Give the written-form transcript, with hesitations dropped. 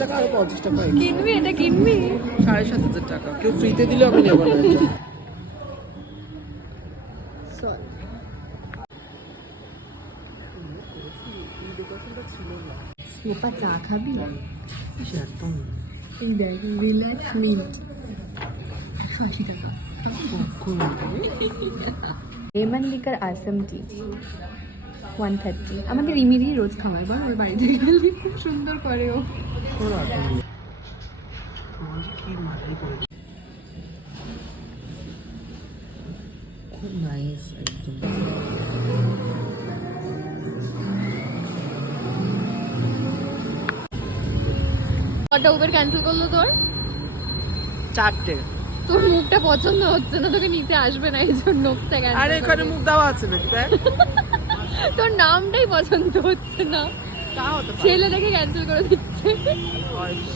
টাকা আরো 50 টাকা কিনবি এটা কিনবি 7,500 টাকা কেউ ফ্রিতে দিলে আমি নেব না সোপা চা খাবি একদম এই দেখ রিল্যাক্স মিন্ট 180 টাকা লেমন লিকার আসাম টি 130 আমাদের রিমিরি রোজ খাওয়ায় বল ওর বাড়িতে গেলে খুব সুন্দর করে ও খুব নাইস একদম কটা উবের ক্যান্সেল করলো তোর 4টে তোর মুখটা পছন্দ হচ্ছে না তোকে নিতে আসবে না এই জন্য আরে এখানে মুখ দেওয়া আছে নাকি দেখ তোর নামটাই পছন্দ হচ্ছে না তা হতে পারে ছেলে দেখে ক্যান্সেল করে দিচ্ছে হয়তো